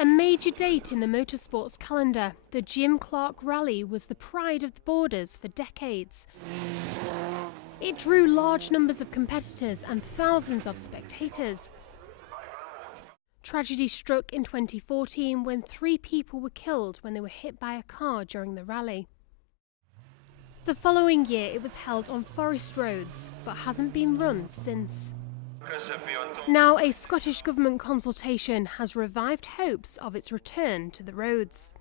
A major date in the motorsports calendar, the Jim Clark Rally was the pride of the Borders for decades. It drew large numbers of competitors and thousands of spectators. Tragedy struck in 2014 when 3 people were killed when they were hit by a car during the rally. The following year it was held on forest roads, but hasn't been run since. Now a Scottish Government consultation has revived hopes of its return to the roads.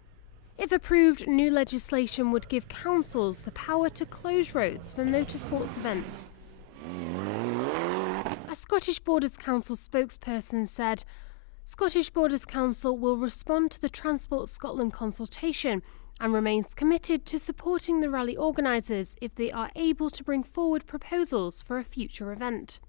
If approved, new legislation would give councils the power to close roads for motorsports events. A Scottish Borders Council spokesperson said, "Scottish Borders Council will respond to the Transport Scotland consultation and remains committed to supporting the rally organisers if they are able to bring forward proposals for a future event."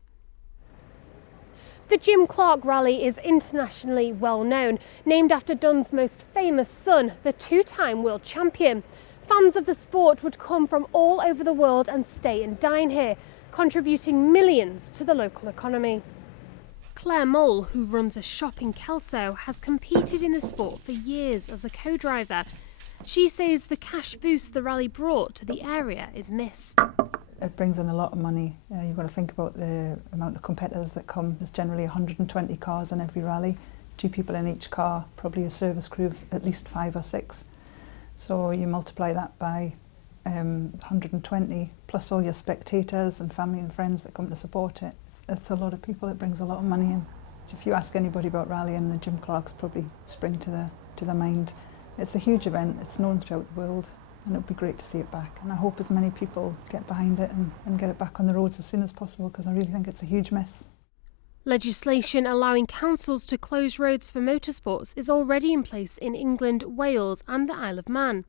The Jim Clark Rally is internationally well known, named after Dunn's most famous son, the 2-time world champion. Fans of the sport would come from all over the world and stay and dine here, contributing millions to the local economy. Claire Mole, who runs a shop in Kelso, has competed in the sport for years as a co-driver. She says the cash boost the rally brought to the area is missed. It brings in a lot of money. You've got to think about the amount of competitors that come. There's generally 120 cars in every rally, 2 people in each car, probably a service crew of at least 5 or 6. So you multiply that by 120, plus all your spectators and family and friends that come to support it. It's a lot of people. It brings a lot of money in. If you ask anybody about rallying, the Jim Clarks probably spring to their mind. It's a huge event. It's known throughout the world. And it would be great to see it back. And I hope as many people get behind it and get it back on the roads as soon as possible, because I really think it's a huge miss. Legislation allowing councils to close roads for motorsports is already in place in England, Wales and the Isle of Man.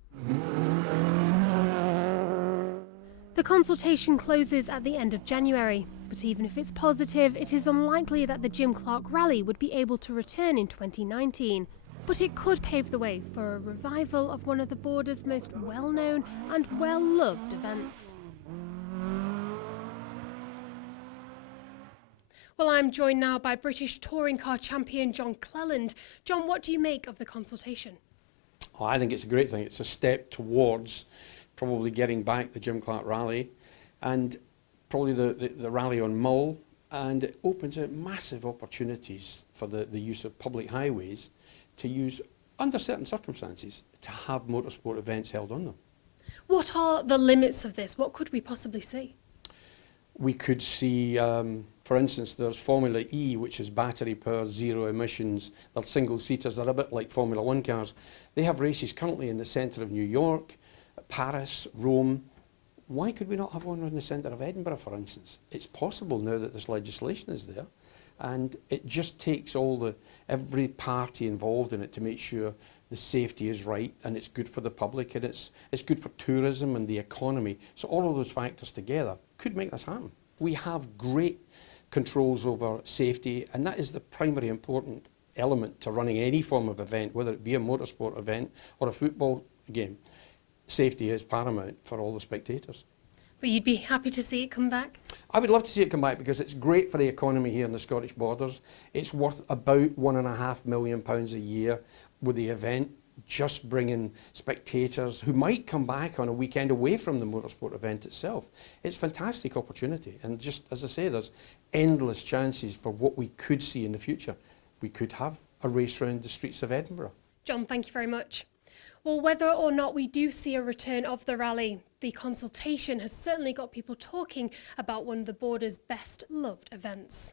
The consultation closes at the end of January, but even if it's positive, it is unlikely that the Jim Clark Rally would be able to return in 2019. But it could pave the way for a revival of one of the Borders' most well-known and well-loved events. Well, I'm joined now by British touring car champion John Cleland. John, what do you make of the consultation? Oh, I think it's a great thing. It's a step towards probably getting back the Jim Clark Rally and probably the rally on Mull, and it opens out massive opportunities for the use of public highways to use, under certain circumstances, to have motorsport events held on them. What are the limits of this? What could we possibly see? We could see, for instance, there's Formula E, which is battery powered, zero emissions. They're single-seaters, they're a bit like Formula 1 cars. They have races currently in the centre of New York, Paris, Rome. Why could we not have one in the centre of Edinburgh, for instance? It's possible now that this legislation is there. And it just takes every party involved in it to make sure the safety is right and it's good for the public and it's good for tourism and the economy. So all of those factors together could make this happen. We have great controls over safety, and that is the primary important element to running any form of event, whether it be a motorsport event or a football game. Safety is paramount for all the spectators. But you'd be happy to see it come back? I would love to see it come back because it's great for the economy here in the Scottish Borders. It's worth about £1.5 million a year with the event, just bringing spectators who might come back on a weekend away from the motorsport event itself. It's a fantastic opportunity, and just as I say, there's endless chances for what we could see in the future. We could have a race around the streets of Edinburgh. John, thank you very much. Well, whether or not we do see a return of the rally, the consultation has certainly got people talking about one of the Borders' best loved events.